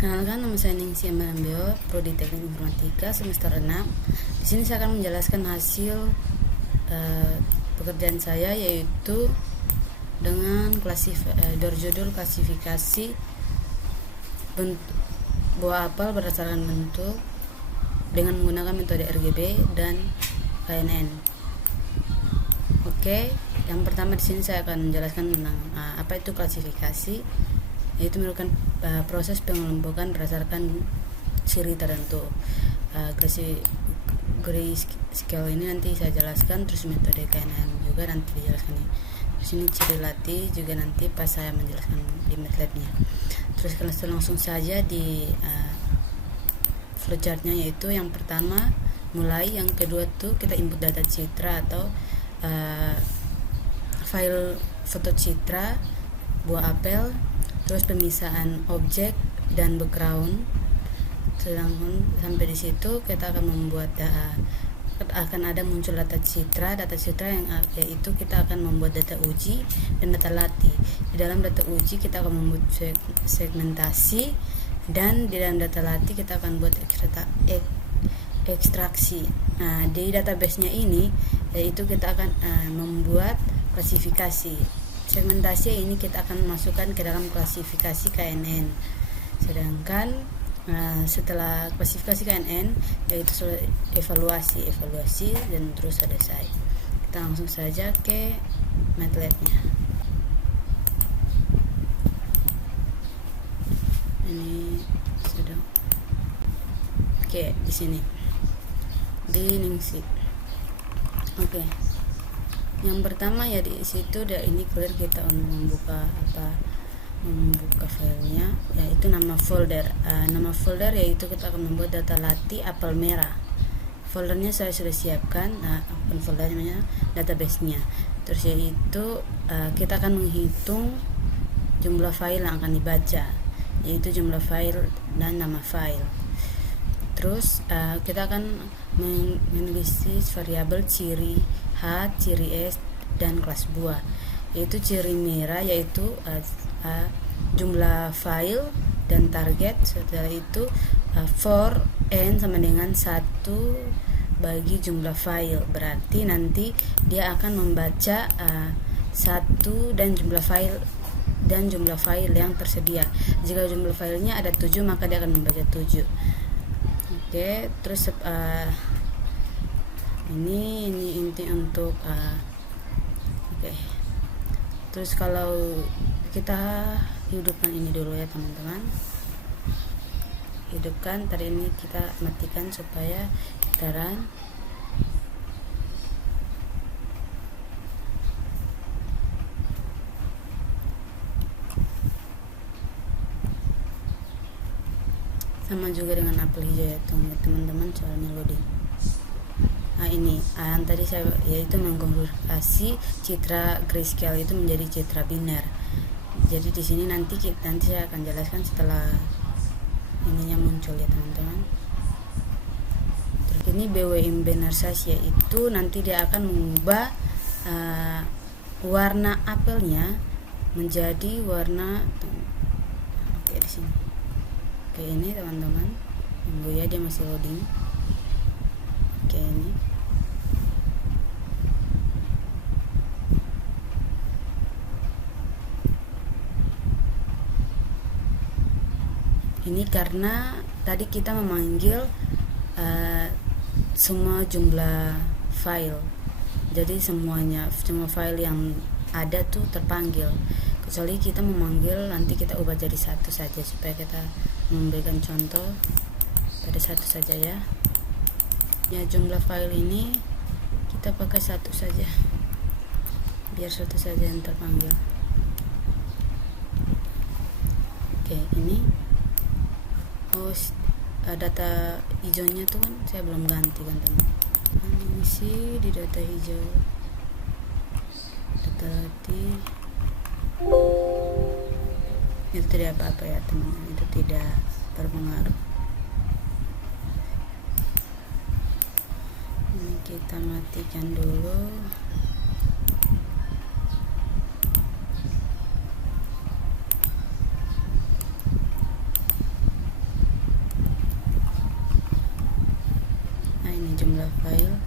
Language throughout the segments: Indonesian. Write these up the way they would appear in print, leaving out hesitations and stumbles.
Kenalkan, nama saya Ningsi Amalambio, Prodi Teknik Informatika semester 6. Di sini saya akan menjelaskan hasil pekerjaan saya, yaitu dengan berjudul klasifikasi buah apel berdasarkan bentuk dengan menggunakan metode RGB dan KNN. Oke, yang pertama di sini saya akan menjelaskan tentang apa itu klasifikasi, yaitu melakukan proses pengelompokan berdasarkan ciri tertentu. Grayscale ini nanti saya jelaskan, terus metode KNN juga nanti dijelaskan di sini, ciri latih juga nanti pas saya menjelaskan di MATLAB-nya. Terus langsung saja di flowchart-nya, yaitu yang pertama mulai, yang kedua tuh kita input data citra atau file foto citra buah apel, terus pemisahan objek dan background. Sedangkan sampai di situ kita akan membuat akan ada muncul data citra yang yaitu kita akan membuat data uji dan data latih. Di dalam data uji kita akan membuat segmentasi, dan di dalam data latih kita akan buat ekstraksi. Nah, di database-nya ini yaitu kita akan membuat klasifikasi. Segmentasi ini kita akan masukkan ke dalam klasifikasi KNN. Sedangkan setelah klasifikasi KNN yaitu evaluasi dan terus selesai. Kita langsung saja ke MATLAB-nya. Ini sudah. Oke, di sini di Ningsi. Oke. Yang pertama ya di situ udah ini clear, kita membuka filenya, yaitu nama folder. Nama folder yaitu kita akan membuat data latih apel merah. Foldernya saya sudah siapkan. Akun foldernya database-nya. Terus yaitu kita akan menghitung jumlah file yang akan dibaca, yaitu jumlah file dan nama file. Terus kita akan menganalisis variabel ciri H, ciri S, dan kelas buah. Yaitu ciri merah yaitu jumlah file dan target. Setelah itu for n sama dengan 1 bagi jumlah file, berarti nanti dia akan membaca 1 dan jumlah file yang tersedia. Jika jumlah filenya ada 7, maka dia akan membaca 7. Oke, terus ini inti untuk oke. Terus kalau kita hidupkan ini dulu ya teman-teman, hidupkan. Tadi ini kita matikan supaya kita run. Sama juga dengan apel hijau ya, tunggu teman-teman soalnya loading. Ini yang tadi saya yaitu mengkonversi citra grayscale itu menjadi citra biner. Jadi di sini nanti saya akan jelaskan setelah ininya muncul ya teman-teman. Terus ini BWM binary size, yaitu nanti dia akan mengubah warna apelnya menjadi warna. Oke, di sini. Oke, ini teman-teman, tunggu ya, dia masih loading. Oke, ini karena tadi kita memanggil semua jumlah file, jadi semua file yang ada tuh terpanggil, kecuali kita memanggil, nanti kita ubah jadi 1 saja supaya kita memberikan contoh pada 1 saja ya. Ya, jumlah file ini kita pakai 1 saja, biar 1 saja yang terpanggil. Oke, ini data hijaunya tuh kan saya belum ganti kan teman. Ini sih di data hijau, data latih itu tidak apa-apa ya teman-teman, itu tidak berpengaruh. Ini kita matikan dulu. jumlah file,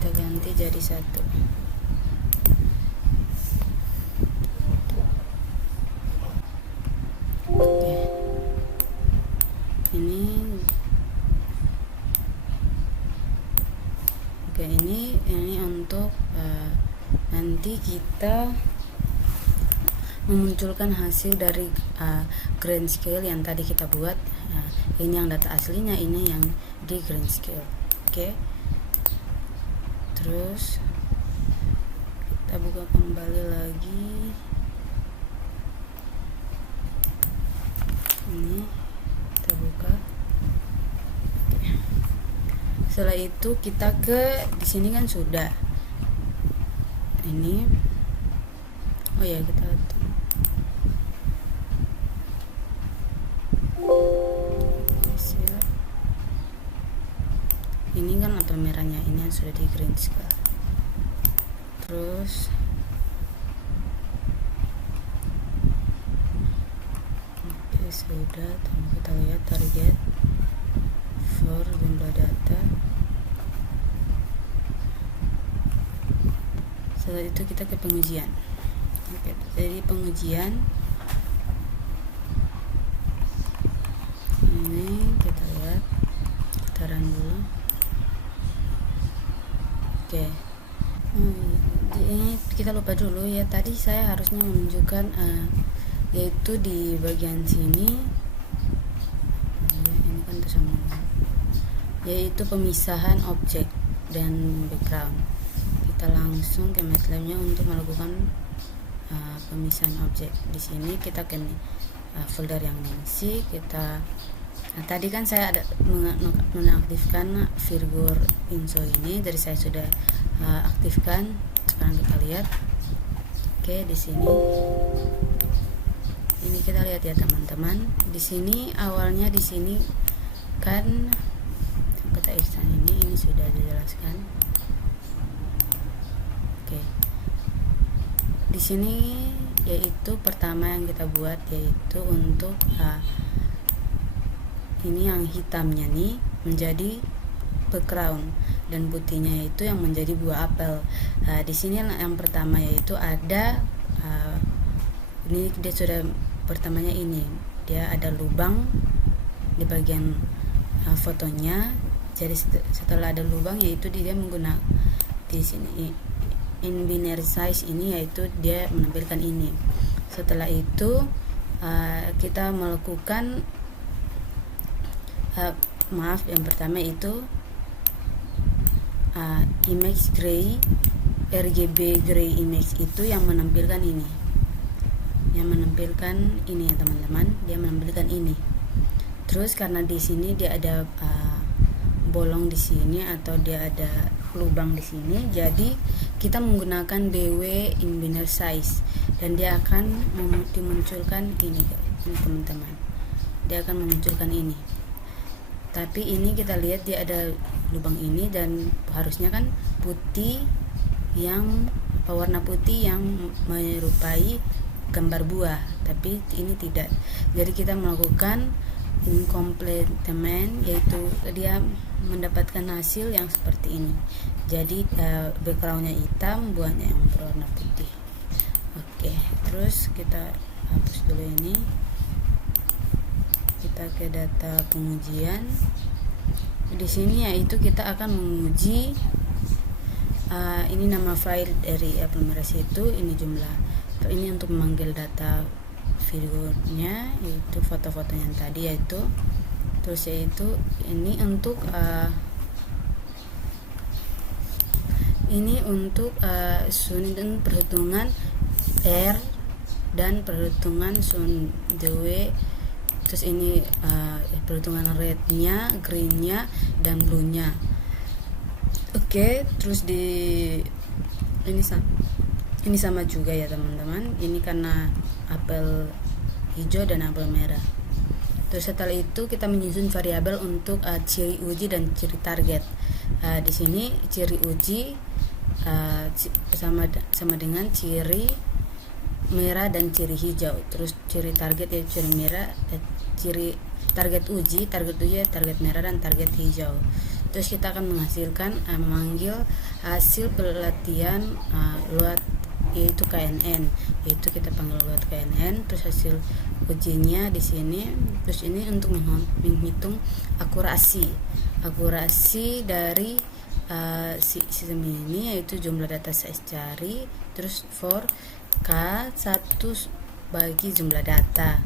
kita ganti jadi 1. Oke. Ini untuk nanti kita memunculkan hasil dari grayscale yang tadi kita buat. Ini yang data aslinya, ini yang di grayscale. Oke. Terus kita buka kembali lagi. Ini kita buka. Oke. Setelah itu kita ke di sini kan sudah. Ini oh ya, kita siap. Ini kan apel merahnya, ini yang sudah di grayscale. Terus oke, sudah. Kita lihat target for jumlah data. Setelah itu kita ke pengujian. Oke, jadi pengujian ini kita lihat, kita run dulu. Oke. Ini kita lupa dulu ya, tadi saya harusnya menunjukkan yaitu di bagian sini ya, ini kan bersama, yaitu pemisahan objek dan background. Kita langsung ke MATLAB-nya untuk melakukan pemisahan objek. Di sini kita ke folder yang ini kita. Tadi kan saya ada mengaktifkan figur info ini, dari saya sudah aktifkan. Sekarang kita lihat. Oke, di sini ini kita lihat ya teman-teman. Di sini awalnya di sini kan kita ekstran ini sudah dijelaskan. Oke. Di sini yaitu pertama yang kita buat yaitu untuk ini yang hitamnya nih menjadi background dan putihnya itu yang menjadi buah apel. Di sini yang pertama yaitu ada ini dia sudah pertamanya ini dia ada lubang di bagian fotonya. Jadi setelah ada lubang yaitu dia menggunakan di sini in binary size ini yaitu dia menampilkan ini. Setelah itu kita melakukan yang pertama itu image gray, RGB gray image itu yang menampilkan ini, ya teman-teman, dia menampilkan ini. Terus karena di sini dia ada bolong di sini atau dia ada lubang di sini, jadi kita menggunakan BW in binary size dan dia akan dimunculkan ini teman-teman, dia akan memunculkan ini. Tapi ini kita lihat dia ada lubang ini dan harusnya kan putih yang warna putih yang menyerupai gambar buah, tapi ini tidak. Jadi kita melakukan incompletement, yaitu dia mendapatkan hasil yang seperti ini. Jadi backgroundnya hitam, buahnya yang berwarna putih. Oke, terus kita hapus dulu ini. Kita ke data pengujian. Di sini yaitu kita akan menguji ini nama file dari apel merah itu, ini jumlah, ini untuk memanggil data figurnya yaitu foto-foto yang tadi yaitu. Terus yaitu ini untuk sun dan perhitungan R dan perhitungan sun DW. Terus ini perhitungan rednya, greennya, dan bluenya. Oke, terus ini sama juga ya teman-teman. Ini karena apel hijau dan apel merah. Terus setelah itu kita menyusun variabel untuk ciri uji dan ciri target. Di sini ciri uji sama dengan ciri merah dan ciri hijau. Terus ciri target yaitu ciri merah, ciri target uji target merah dan target hijau. Terus kita akan menghasilkan memanggil hasil pelatihan load, yaitu KNN, yaitu kita panggil load KNN. Terus hasil ujinya di sini. Terus ini untuk menghitung akurasi dari sistem ini, yaitu jumlah data saya cari, terus for K1 bagi jumlah data.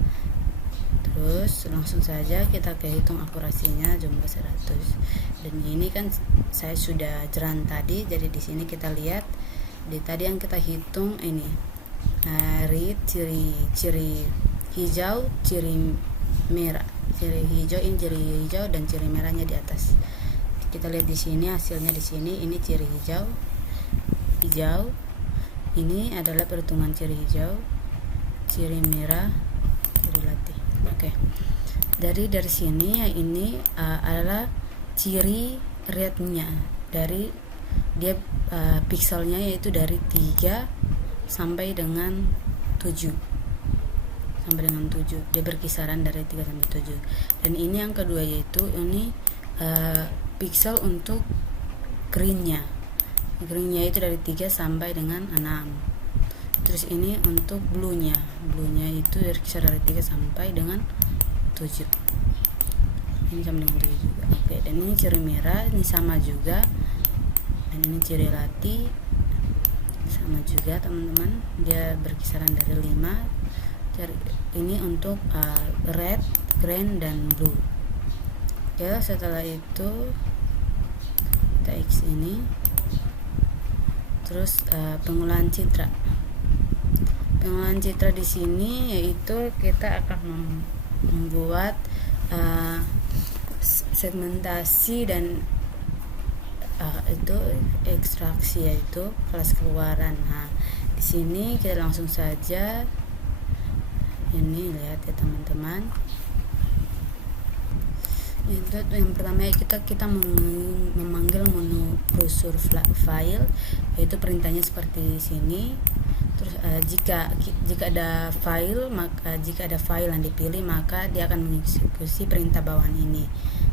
Terus langsung saja kita kehitung akurasinya jumlah 100. Dan ini kan saya sudah jeran tadi, jadi di sini kita lihat di tadi yang kita hitung ini read ciri hijau, ciri merah, ciri hijau, ini ciri hijau dan ciri merahnya di atas. Kita lihat di sini hasilnya di sini, ini ciri hijau. Ini adalah perhitungan ciri hijau, ciri merah, ciri latih. Oke. Dari sini ya ini adalah ciri rate-nya, dari dia pikselnya yaitu dari 3 sampai dengan 7. Dia berkisaran dari 3 sampai 7. Dan ini yang kedua yaitu ini pixel untuk greennya itu dari 3 sampai dengan 6. Terus ini untuk bluenya itu berkisar dari 3 sampai dengan 7. Ini sama dengan 7 juga. Oke, dan ini ciri merah, ini sama juga. Dan ini ciri latih sama juga teman-teman, dia berkisaran dari 5. Ini untuk red, green, dan blue. Ya, setelah itu kita X ini. Terus pengolahan citra di sini yaitu kita akan membuat segmentasi dan itu ekstraksi, yaitu kelas keluaran. Nah, di sini kita langsung saja ini lihat ya teman-teman. Yang pertama kita memanggil menu browser file, yaitu perintahnya seperti sini. Terus jika ada file, jika ada file yang dipilih, maka dia akan mengeksekusi perintah bawahan ini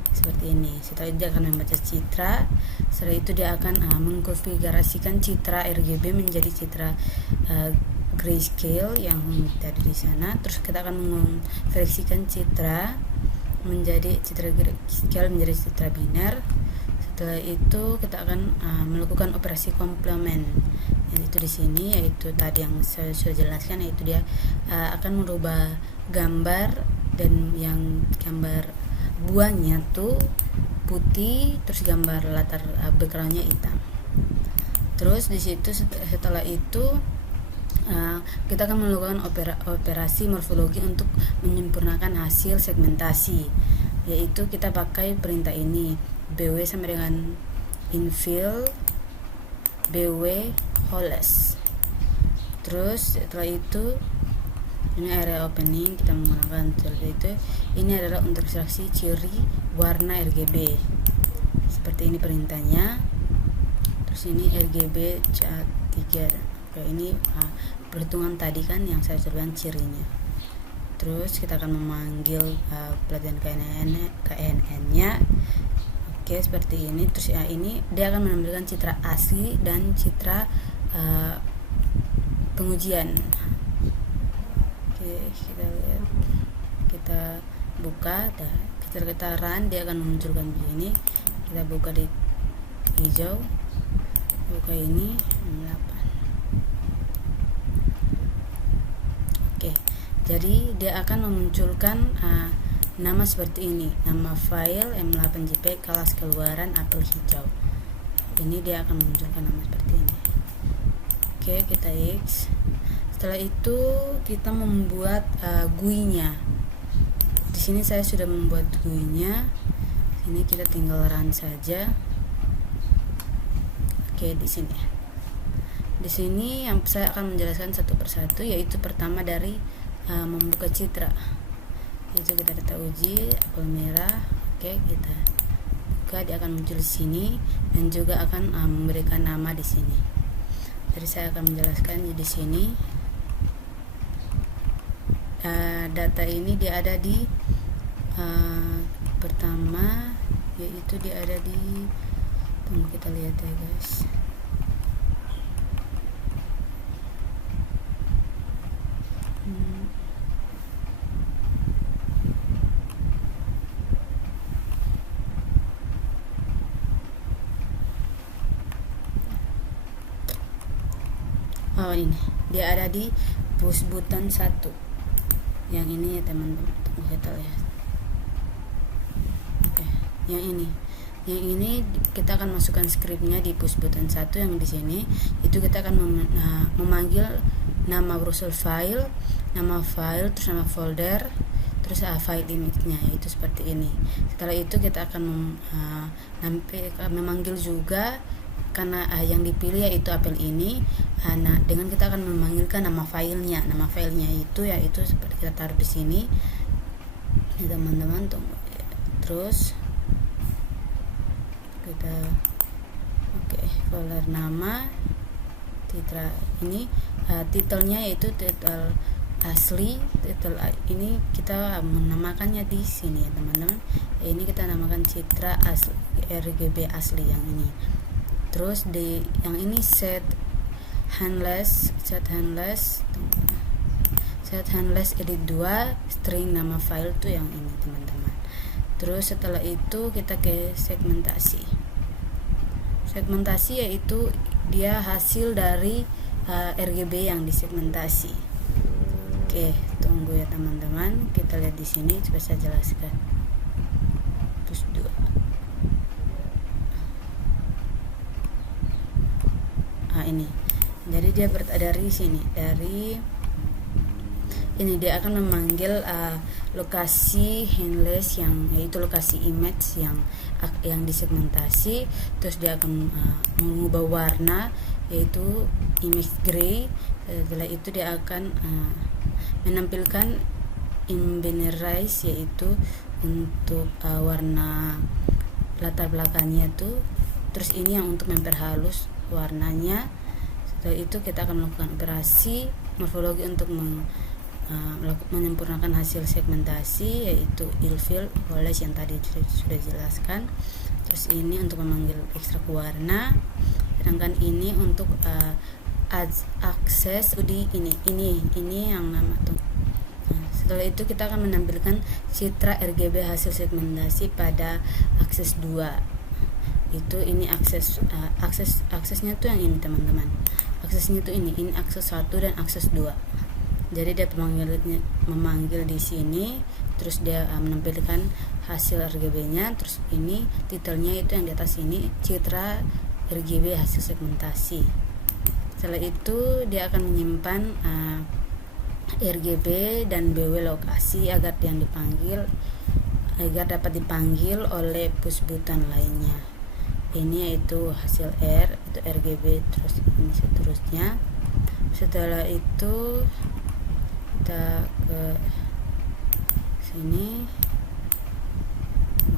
seperti ini. Setelah itu dia akan membaca citra. Setelah itu dia akan mengkonfigurasikan citra RGB menjadi citra grayscale yang tadi di sana. Terus kita akan mengonversikan citra menjadi citra grayscale menjadi citra biner. Setelah itu kita akan melakukan operasi komplement, yaitu di sini, yaitu tadi yang saya sudah jelaskan, yaitu dia akan merubah gambar, dan yang gambar buahnya tuh putih, terus gambar latar backgroundnya hitam. Terus di situ setelah itu kita akan melakukan operasi morfologi untuk menyempurnakan hasil segmentasi, yaitu kita pakai perintah ini bw sama dengan infill bw holes. Terus setelah itu ini area opening, kita menggunakan setelah itu ini adalah untuk ekstraksi ciri warna RGB seperti ini perintahnya. Terus ini RGB C3. Oke, ini perhitungan tadi kan yang saya sebutkan cirinya. Terus kita akan memanggil pelatihan KNN-nya. Oke, seperti ini. Terus ini dia akan menampilkan citra asli dan citra pengujian. Oke, kita lihat, kita buka, kita run, dia akan memunculkan begini. Kita buka di hijau, buka ini 8. Oke, jadi dia akan memunculkan nama seperti ini, nama file M8JPG kelas keluaran apel hijau. Ini dia akan memunculkan nama seperti ini. Oke, kita X. Setelah itu kita membuat GUI-nya. Di sini saya sudah membuat GUI-nya. Ini kita tinggal run saja. Oke, di sini. Di sini yang saya akan menjelaskan satu persatu, yaitu pertama dari membuka citra. Itu kita data uji apel merah. Oke, kita buka, dia akan muncul di sini dan juga akan memberikan nama di sini. Jadi saya akan menjelaskan di sini. Data ini dia ada di pertama yaitu dia ada di, tunggu kita lihat ya guys. Oh ini dia ada di push button 1 yang ini ya teman-teman, kita lihat. Oke, yang ini kita akan masukkan scriptnya di push button 1 yang di sini. Itu kita akan memanggil nama browser file, nama file, terus nama folder, terus file image-nya, itu seperti ini. Setelah itu kita akan memanggil juga, karena yang dipilih yaitu apel ini. Nah, dengan kita akan memanggilkan nama filenya itu yaitu seperti kita taruh di sini ya teman-teman. Tunggu. Terus kita folder nama, titel ini, titelnya yaitu titel asli. Titel ini kita menamakannya di sini ya teman-teman. Ini kita namakan Citra asli, RGB asli yang ini. Terus di yang ini set handless edit 2 string nama file tuh yang ini teman-teman. Terus setelah itu kita ke segmentasi yaitu dia hasil dari RGB yang disegmentasi. Oke, tunggu ya teman-teman, kita lihat di sini coba saya jelaskan. Push 2. Ini jadi dia dari sini, dari ini dia akan memanggil lokasi handless yang yaitu lokasi image yang disegmentasi. Terus dia akan mengubah warna yaitu image gray. Setelah itu dia akan menampilkan inbinarize yaitu untuk warna latar belakangnya tuh. Terus ini yang untuk memperhalus warnanya. Setelah itu kita akan melakukan operasi morfologi untuk menyempurnakan hasil segmentasi yaitu ilfill polish yang tadi sudah jelaskan. Terus ini untuk memanggil ekstrak warna, sedangkan ini untuk akses di ini yang nama tuh. Setelah itu kita akan menampilkan citra RGB hasil segmentasi pada akses 2. Itu ini aksesnya tuh yang ini teman-teman. Aksesnya tuh ini akses 1 dan akses 2. Jadi dia memanggil di sini, terus dia menampilkan hasil RGB-nya. Terus ini titelnya itu yang di atas ini citra RGB hasil segmentasi. Setelah itu dia akan menyimpan RGB dan BW lokasi agar dapat dipanggil oleh push button lainnya. Ini yaitu hasil R, itu RGB, terus ini seterusnya. Setelah itu kita ke sini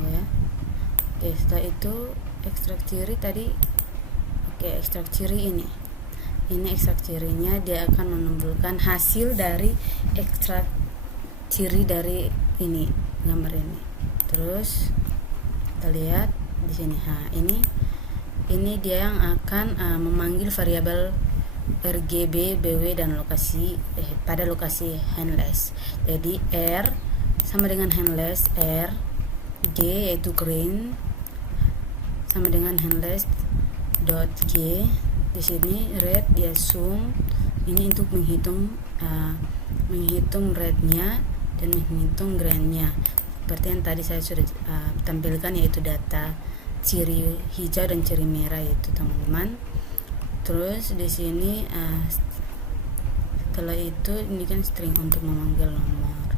ya. Oke, setelah itu ekstrak ciri tadi. Oke, ekstrak ciri ini ekstrak cirinya, dia akan menunjukkan hasil dari ekstrak ciri dari ini gambar ini. Terus kita lihat di sini. Ini dia yang akan memanggil variabel RGB, BW dan lokasi pada lokasi handless. Jadi R sama dengan handless R, G yaitu green sama dengan handless dot G. Di sini red dia zoom. Ini untuk menghitung rednya dan menghitung greennya. Seperti yang tadi saya sudah tampilkan yaitu data ciri hijau dan ciri merah itu teman-teman. Terus di sini setelah itu ini kan string untuk memanggil nomor.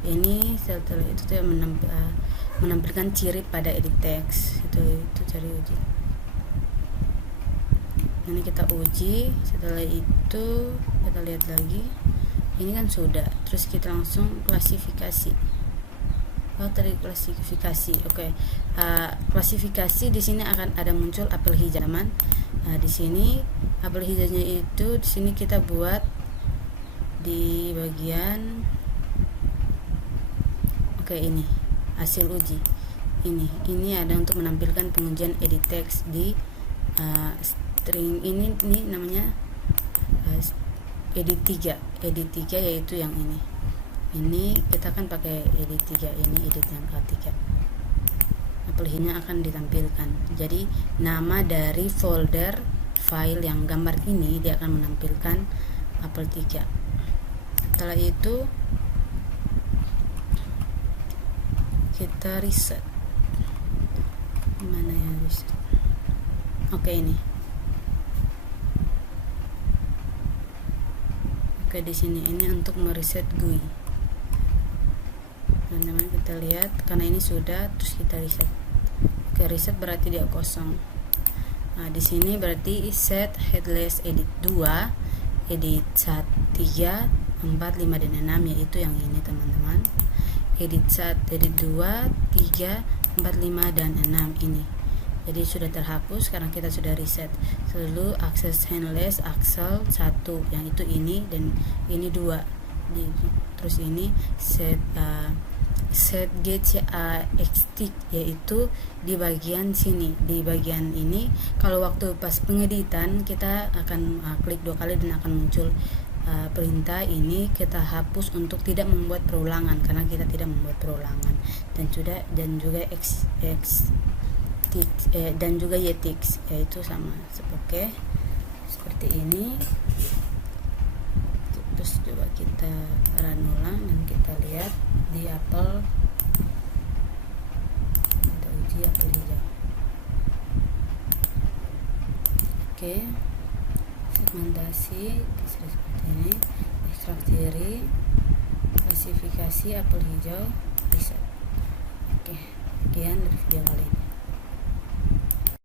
Ini setelah itu dia menampilkan ciri pada edit text. Itu cari uji. Ini kita uji. Setelah itu kita lihat lagi. Ini kan sudah. Terus kita langsung klasifikasi. Tadi klasifikasi. Oke. Klasifikasi di sini akan ada muncul apel hijau teman. Di sini apel hijaunya itu di sini kita buat di bagian ini hasil uji. ini ada untuk menampilkan pengujian edit text di string ini namanya edit 3 yaitu yang ini kita akan pakai edit 3, ini edit yang K3. Apple-nya akan ditampilkan. Jadi nama dari folder file yang gambar ini dia akan menampilkan Apple 3. Setelah itu kita reset. Mana ya reset? Oke, ini. Oke, di sini ini untuk mereset GUI. Teman-teman kita lihat karena ini sudah, terus kita reset. Oke, reset berarti dia kosong. Nah, di sini berarti set headless edit 2, edit 3, 4, 5 dan 6 yaitu yang ini teman-teman. Edit 1, edit 2, 3, 4, 5 dan 6 ini. Jadi sudah terhapus karena kita sudah reset. Lalu akses headless Axel 1 yang itu ini dan ini 2. Terus ini set get yaitu di bagian sini, di bagian ini. Kalau waktu pas pengeditan kita akan klik 2 kali dan akan muncul perintah ini kita hapus untuk tidak membuat perulangan karena kita tidak membuat perulangan, dan juga dan juga ytix yaitu sama. Oke, seperti ini. Terus coba kita run ulang dan kita lihat di Apple, kita uji Apple hijau. Oke, segmentasi seperti ini, ekstrak ciri, klasifikasi Apple hijau, reset. Oke, sekian dari video kali ini.